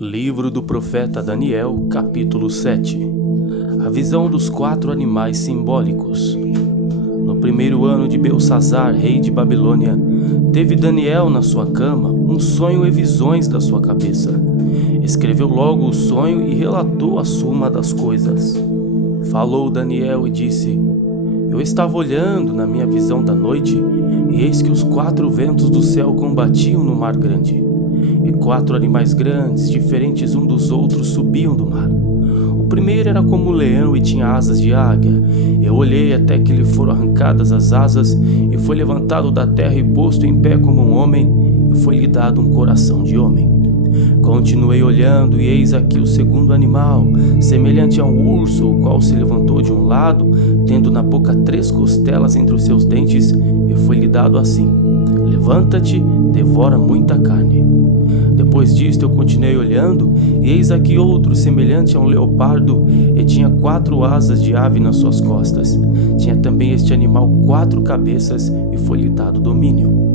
Livro do profeta Daniel, capítulo 7. A visão dos 4 animais simbólicos. No primeiro ano de Belsassar, rei de Babilônia, teve Daniel na sua cama um sonho e visões da sua cabeça. Escreveu logo o sonho e relatou a suma das coisas. Falou Daniel e disse: Eu estava olhando na minha visão da noite, e eis que os 4 ventos do céu combatiam no mar grande. E 4 animais grandes, diferentes uns dos outros, subiam do mar. O primeiro era como um leão e tinha asas de águia. Eu olhei até que lhe foram arrancadas as asas, e foi levantado da terra e posto em pé como um homem, e foi-lhe dado um coração de homem. Continuei olhando, e eis aqui o segundo animal, semelhante a um urso, o qual se levantou de um lado, tendo na boca 3 costelas entre os seus dentes, e foi-lhe dado assim: Levanta-te, devora muita carne. Depois disto eu continuei olhando, e eis aqui outro semelhante a um leopardo, e tinha 4 asas de ave nas suas costas. Tinha também este animal 4 cabeças, e foi-lhe dado domínio.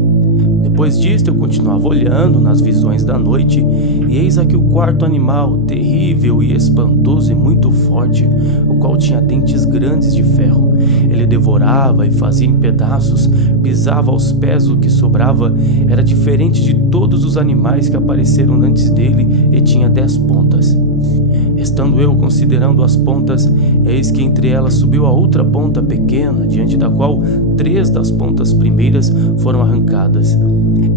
Depois disto eu continuava olhando nas visões da noite, e eis aqui o 4º animal, terrível e espantoso e muito forte, o qual tinha dentes grandes de ferro. Ele devorava e fazia em pedaços, pisava aos pés o que sobrava, era diferente de todos os animais que apareceram antes dele, e tinha 10 pontas. Estando eu considerando as pontas, eis que entre elas subiu a outra ponta pequena, diante da qual 3 das pontas primeiras foram arrancadas.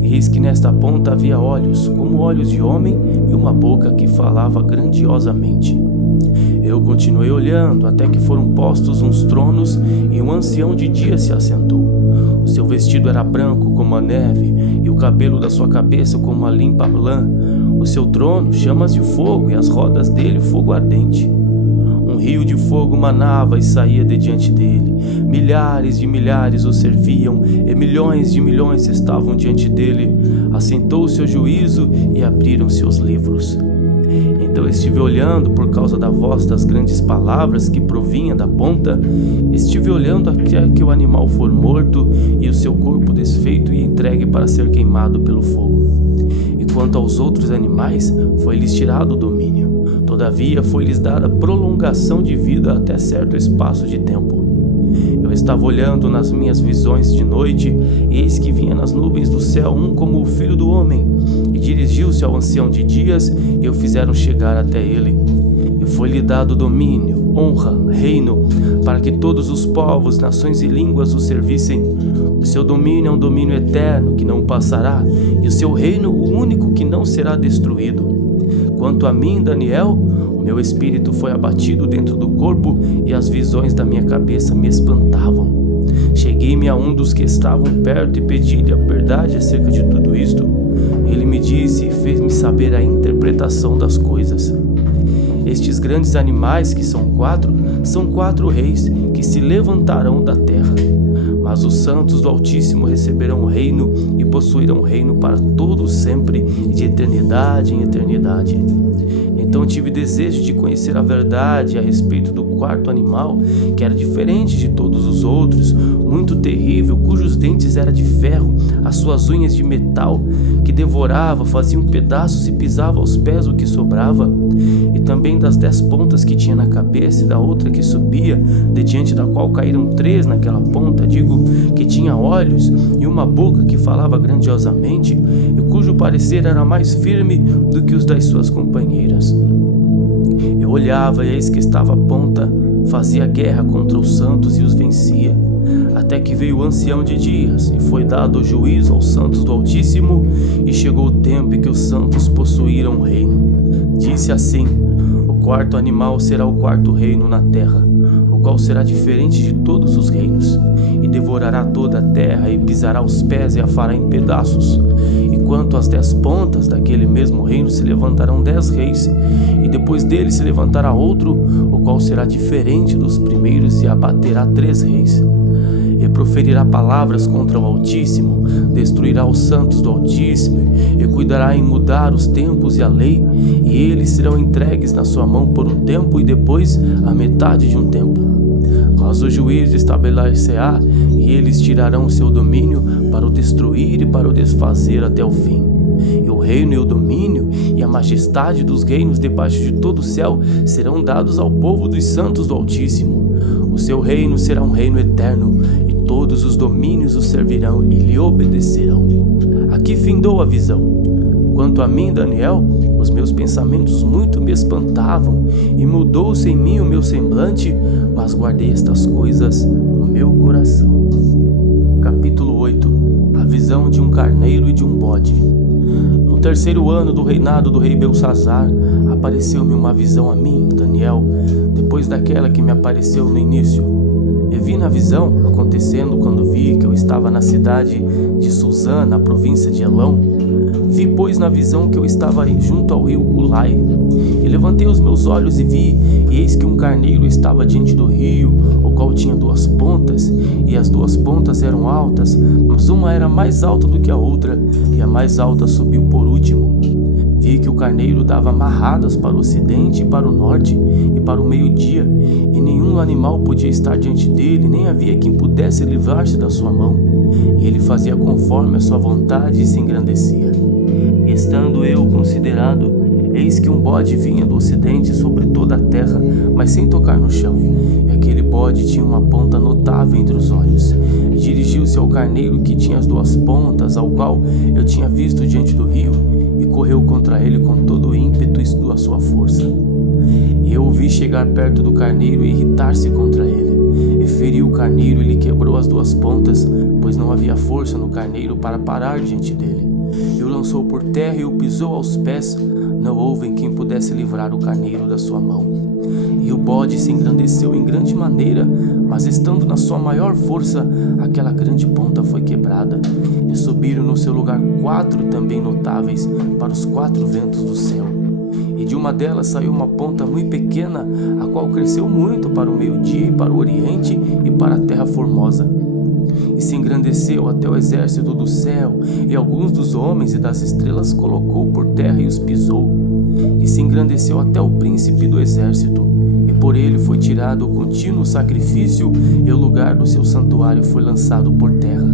E eis que nesta ponta havia olhos, como olhos de homem, e uma boca que falava grandiosamente. Eu continuei olhando, até que foram postos uns tronos, e um ancião de dia se assentou. O seu vestido era branco como a neve, e o cabelo da sua cabeça como uma limpa lã. O seu trono, chamas de fogo, e as rodas dele, fogo ardente. Um rio de fogo manava e saía de diante dele. Milhares de milhares o serviam, e milhões de milhões estavam diante dele. Assentou o seu juízo, e abriram seus livros. Então estive olhando por causa da voz das grandes palavras que provinha da ponta. Estive olhando até que o animal for morto, e o seu corpo desfeito e entregue para ser queimado pelo fogo. E quanto aos outros animais, foi-lhes tirado o domínio. Todavia foi-lhes dada prolongação de vida até certo espaço de tempo. Eu estava olhando nas minhas visões de noite, e eis que vinha nas nuvens do céu um como o filho do homem, e dirigiu-se ao ancião de dias, e o fizeram chegar até ele. E foi-lhe dado domínio, honra, reino, para que todos os povos, nações e línguas o servissem. O seu domínio é um domínio eterno, que não passará, e o seu reino o único que não será destruído. Quanto a mim, Daniel, o meu espírito foi abatido dentro do corpo, e as visões da minha cabeça me espantavam. Cheguei-me a um dos que estavam perto e pedi-lhe a verdade acerca de tudo isto. Ele me disse e fez-me saber a interpretação das coisas. Estes grandes animais, que são 4, são 4 reis que se levantarão da terra. Mas os santos do Altíssimo receberão o reino e possuirão o reino para todo sempre e de eternidade em eternidade. Então tive desejo de conhecer a verdade a respeito do 4º animal, que era diferente de todos os outros, muito terrível, cujos dentes eram de ferro, as suas unhas de metal, que devorava, fazia pedaços e pisava aos pés o que sobrava, e também das 10 pontas que tinha na cabeça, e da outra que subia, de diante da qual caíram 3 naquela ponta, digo, que tinha olhos e uma boca que falava grandiosamente, e cujo parecer era mais firme do que os das suas companheiras. Eu olhava, e eis que estava à ponta, fazia guerra contra os santos e os vencia, até que veio o ancião de dias, e foi dado o juízo aos santos do Altíssimo, e chegou o tempo em que os santos possuíram o reino. Disse assim: O 4º animal será o 4º reino na terra, o qual será diferente de todos os reinos, e devorará toda a terra, e pisará os pés e a fará em pedaços. E quanto às 10 pontas daquele mesmo reino se levantarão 10 reis, e depois dele se levantará outro, o qual será diferente dos primeiros, e abaterá 3 reis. E proferirá palavras contra o Altíssimo, destruirá os santos do Altíssimo, e cuidará em mudar os tempos e a lei, e eles serão entregues na sua mão por um tempo, e depois a metade de um tempo. Mas o juízo estabelecerá, e eles tirarão o seu domínio para o destruir e para o desfazer até o fim. E o reino e o domínio e a majestade dos reinos debaixo de todo o céu serão dados ao povo dos santos do Altíssimo. O seu reino será um reino eterno, e todos os domínios o servirão e lhe obedecerão. Aqui findou a visão. Quanto a mim, Daniel, os meus pensamentos muito me espantavam, e mudou-se em mim o meu semblante, mas guardei estas coisas no meu coração. Capítulo 8. A visão de um carneiro e de um bode. No terceiro ano do reinado do rei Belsazar, apareceu-me uma visão a mim, Daniel, depois daquela que me apareceu no início. E vi na visão, acontecendo quando vi que eu estava na cidade de Suzã, na província de Elão. Vi, pois, na visão que eu estava junto ao rio Ulai. E levantei os meus olhos e vi, e eis que um carneiro estava diante do rio, o qual tinha duas pontas, e as duas pontas eram altas, mas uma era mais alta do que a outra, e a mais alta subiu por último. Vi que o carneiro dava marradas para o ocidente e para o norte e para o meio-dia, e nenhum animal podia estar diante dele, nem havia quem pudesse livrar-se da sua mão. E ele fazia conforme a sua vontade e se engrandecia. E estando eu considerado, eis que um bode vinha do ocidente sobre toda a terra, mas sem tocar no chão. E aquele bode tinha uma ponta notável entre os olhos. E dirigiu-se ao carneiro que tinha as duas pontas, ao qual eu tinha visto diante do rio, e correu contra ele com todo o ímpeto da sua força. E eu o vi chegar perto do carneiro e irritar-se contra ele. E feriu o carneiro e lhe quebrou as duas pontas, pois não havia força no carneiro para parar diante dele. E o lançou por terra e o pisou aos pés. Não houve em quem pudesse livrar o carneiro da sua mão. E o bode se engrandeceu em grande maneira, mas estando na sua maior força, aquela grande ponta foi quebrada. E subiram no seu lugar 4 também notáveis para os 4 ventos do céu. E de uma delas saiu uma ponta muito pequena, a qual cresceu muito para o meio-dia e para o oriente e para a terra formosa. E se engrandeceu até o exército do céu, e alguns dos homens e das estrelas colocou por terra e os pisou. E se engrandeceu até o príncipe do exército, e por ele foi tirado o contínuo sacrifício, e o lugar do seu santuário foi lançado por terra.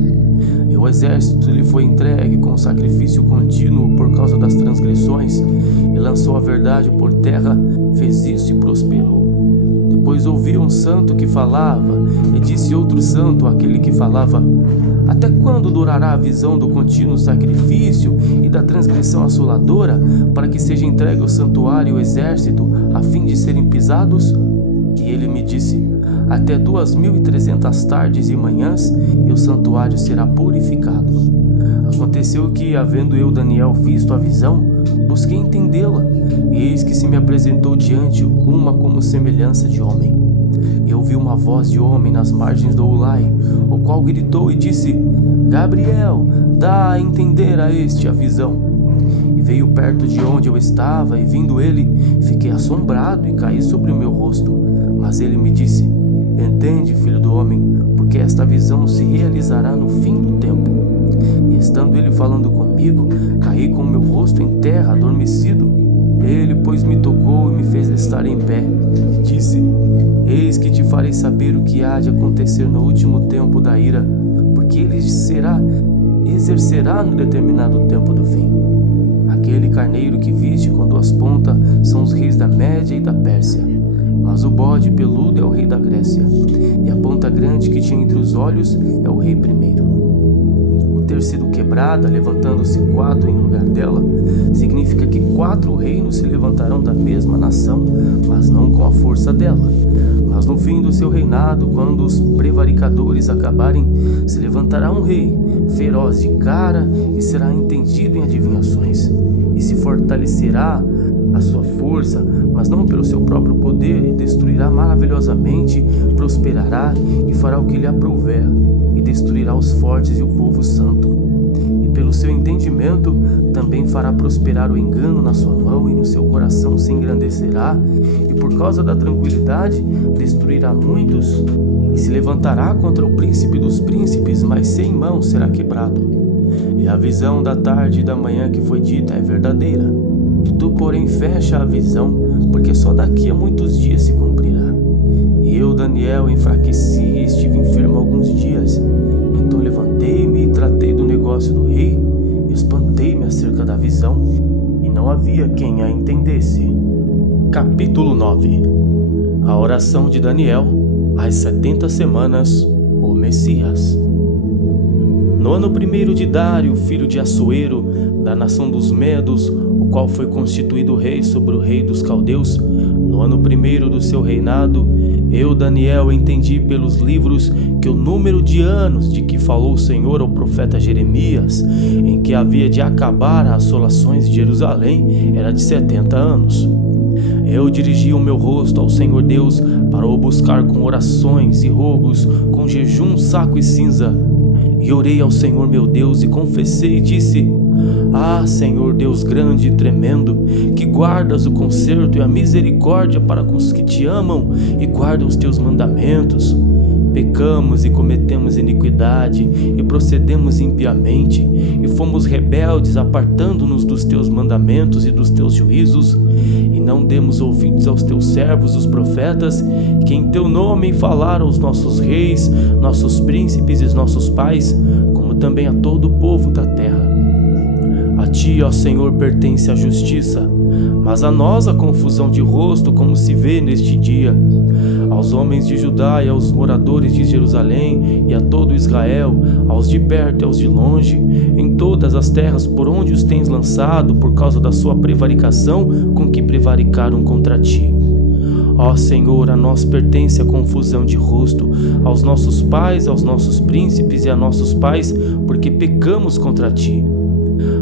E o exército lhe foi entregue com o sacrifício contínuo por causa das transgressões, e lançou a verdade por terra, fez isso e prosperou. Depois ouvi um santo que falava, e disse outro santo àquele que falava: até quando durará a visão do contínuo sacrifício e da transgressão assoladora, para que seja entregue o santuário e o exército, a fim de serem pisados? E ele me disse: até 2.300 tardes e manhãs, e o santuário será purificado. Aconteceu que, havendo eu, Daniel, visto a visão, busquei entendê-la, e eis que se me apresentou diante uma como semelhança de homem. E eu ouvi uma voz de homem nas margens do Ulai, o qual gritou e disse: Gabriel, dá a entender a este a visão. E veio perto de onde eu estava, e vindo ele, fiquei assombrado e caí sobre o meu rosto. Mas ele me disse: entende, filho do homem, porque esta visão se realizará no fim do tempo. E estando ele falando comigo, caí com o meu rosto em terra, adormecido. Ele, pois, me tocou e me fez estar em pé, e disse: eis que te farei saber o que há de acontecer no último tempo da ira, porque ele exercerá no determinado tempo do fim. Aquele carneiro que viste com duas pontas são os reis da Média e da Pérsia, mas o bode peludo é o rei da Grécia, e a ponta grande que tinha entre os olhos é o rei primeiro. Ter sido quebrada, levantando-se 4 em lugar dela, significa que 4 reinos se levantarão da mesma nação, mas não com a força dela. Mas no fim do seu reinado, quando os prevaricadores acabarem, se levantará um rei, feroz de cara, e será entendido em adivinhações, e se fortalecerá a sua força, mas não pelo seu próprio poder, e destruirá maravilhosamente, prosperará e fará o que lhe aprouver, e destruirá os fortes e o povo santo. E pelo seu entendimento também fará prosperar o engano na sua mão, e no seu coração se engrandecerá, e por causa da tranquilidade destruirá muitos, e se levantará contra o príncipe dos príncipes, mas sem mão será quebrado. E a visão da tarde e da manhã que foi dita é verdadeira. Tu, porém, fecha a visão, porque só daqui a muitos dias se cumprirá. E eu, Daniel, enfraqueci e estive enfermo alguns dias. Então levantei-me e tratei do negócio do rei, e espantei-me acerca da visão, e não havia quem a entendesse. Capítulo 9. A oração de Daniel às 70 semanas, o Messias. No ano 1º de Dário, filho de Assuero, da nação dos Medos, o qual foi constituído rei sobre o rei dos Caldeus, no ano 1º do seu reinado, eu, Daniel, entendi pelos livros que o número de anos de que falou o Senhor ao profeta Jeremias, em que havia de acabar as assolações de Jerusalém, era de 70 anos. Eu dirigi o meu rosto ao Senhor Deus para o buscar com orações e rogos, com jejum, saco e cinza. E orei ao Senhor meu Deus e confessei e disse: Ah, Senhor Deus grande e tremendo, que guardas o conserto e a misericórdia para com os que te amam e guardam os teus mandamentos. Pecamos e cometemos iniquidade e procedemos impiamente e fomos rebeldes, apartando-nos dos teus mandamentos e dos teus juízos, e não demos ouvidos aos teus servos, os profetas, que em teu nome falaram aos nossos reis, nossos príncipes e nossos pais, como também a todo o povo da terra. A ti, ó Senhor, pertence a justiça, mas a nós a confusão de rosto, como se vê neste dia. Aos homens de Judá e aos moradores de Jerusalém e a todo Israel, aos de perto e aos de longe, em todas as terras por onde os tens lançado, por causa da sua prevaricação com que prevaricaram contra ti. Ó Senhor, a nós pertence a confusão de rosto, aos nossos pais, aos nossos príncipes e a nossos pais, porque pecamos contra ti.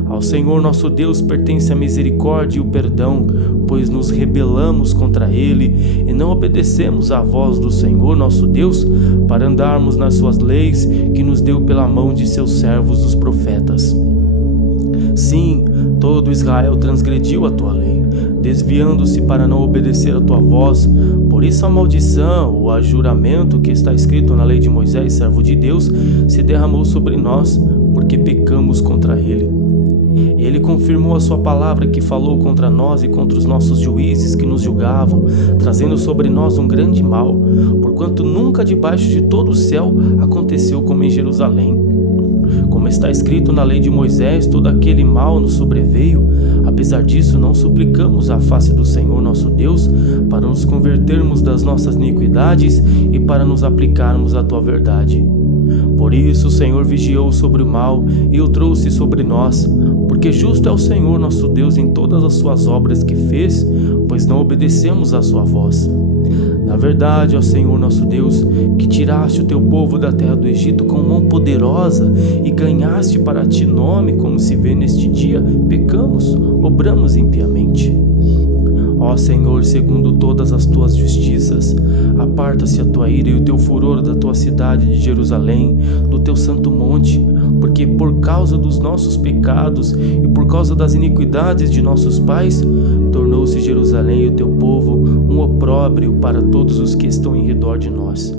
Ao Senhor nosso Deus pertence a misericórdia e o perdão, pois nos rebelamos contra Ele e não obedecemos à voz do Senhor nosso Deus para andarmos nas suas leis que nos deu pela mão de seus servos os profetas. Sim, todo Israel transgrediu a tua lei, desviando-se para não obedecer a tua voz. Por isso a maldição ou a juramento que está escrito na lei de Moisés, servo de Deus, se derramou sobre nós, porque pecamos contra Ele. Ele confirmou a sua palavra que falou contra nós e contra os nossos juízes que nos julgavam, trazendo sobre nós um grande mal, porquanto nunca debaixo de todo o céu aconteceu como em Jerusalém. Como está escrito na lei de Moisés, todo aquele mal nos sobreveio. Apesar disso, não suplicamos a face do Senhor nosso Deus para nos convertermos das nossas iniquidades e para nos aplicarmos à tua verdade. Por isso o Senhor vigiou sobre o mal e o trouxe sobre nós, porque justo é o Senhor nosso Deus em todas as suas obras que fez, pois não obedecemos à sua voz. Na verdade, ó Senhor nosso Deus, que tiraste o teu povo da terra do Egito com mão poderosa e ganhaste para ti nome, como se vê neste dia, pecamos, obramos impiamente. Ó Senhor, segundo todas as tuas justiças, aparta-se a tua ira e o teu furor da tua cidade de Jerusalém, do teu santo monte, porque por causa dos nossos pecados e por causa das iniquidades de nossos pais, tornou-se Jerusalém e o teu povo um opróbrio para todos os que estão em redor de nós.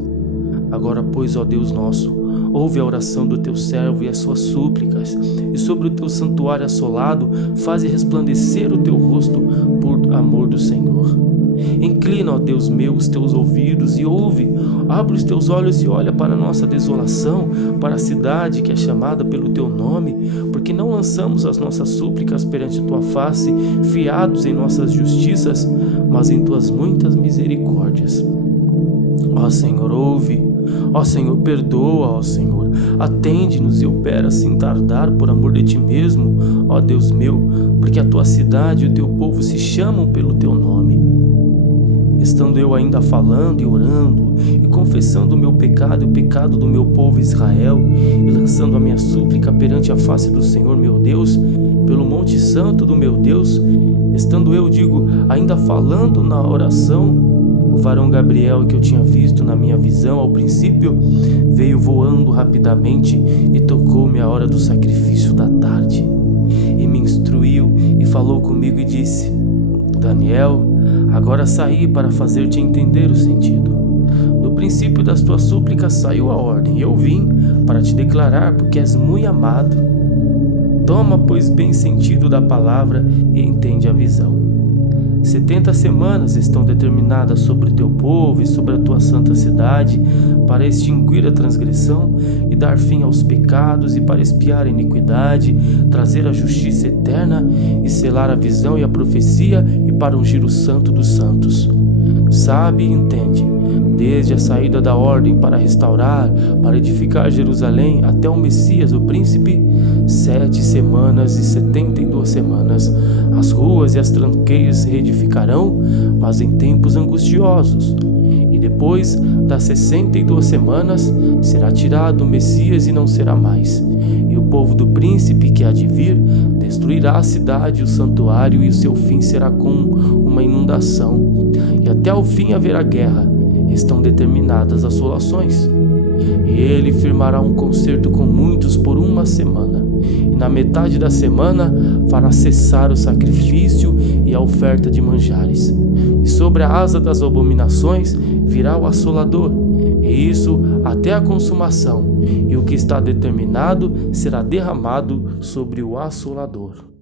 Agora, pois, ó Deus nosso, ouve a oração do teu servo e as suas súplicas, e sobre o teu santuário assolado, faze resplandecer o teu rosto por amor do Senhor. Inclina, ó Deus meu, os teus ouvidos e ouve, abre os teus olhos e olha para a nossa desolação, para a cidade que é chamada pelo teu nome, porque não lançamos as nossas súplicas perante tua face, fiados em nossas justiças, mas em tuas muitas misericórdias. Ó Senhor, ouve. Ó Senhor, perdoa, ó Senhor, atende-nos e opera sem tardar por amor de ti mesmo, ó Deus meu, porque a tua cidade e o teu povo se chamam pelo teu nome. Estando eu ainda falando e orando e confessando o meu pecado e o pecado do meu povo Israel e lançando a minha súplica perante a face do Senhor meu Deus, pelo monte santo do meu Deus, estando eu, ainda falando na oração, o varão Gabriel, que eu tinha visto na minha visão ao princípio, veio voando rapidamente e tocou-me a hora do sacrifício da tarde. E me instruiu e falou comigo e disse: Daniel, agora saí para fazer-te entender o sentido. No princípio das tuas súplicas saiu a ordem, e eu vim para te declarar, porque és muito amado. Toma, pois, bem sentido da palavra e entende a visão. 70 semanas estão determinadas sobre o teu povo e sobre a tua santa cidade, para extinguir a transgressão e dar fim aos pecados, e para expiar a iniquidade, trazer a justiça eterna e selar a visão e a profecia, e para ungir o santo dos santos. Sabe e entende, desde a saída da ordem para restaurar, para edificar Jerusalém, até o Messias, o príncipe, 7 semanas e 72 semanas. As ruas e as tranqueiras se reedificarão, mas em tempos angustiosos. E depois das 62 semanas, será tirado o Messias e não será mais. E o povo do príncipe que há de vir destruirá a cidade e o santuário, e o seu fim será com uma inundação. E até o fim haverá guerra. Estão determinadas assolações. E ele firmará um concerto com muitos por 1 semana. E na metade da semana fará cessar o sacrifício e a oferta de manjares. E sobre a asa das abominações virá o assolador, e isso até a consumação. E o que está determinado será derramado sobre o assolador.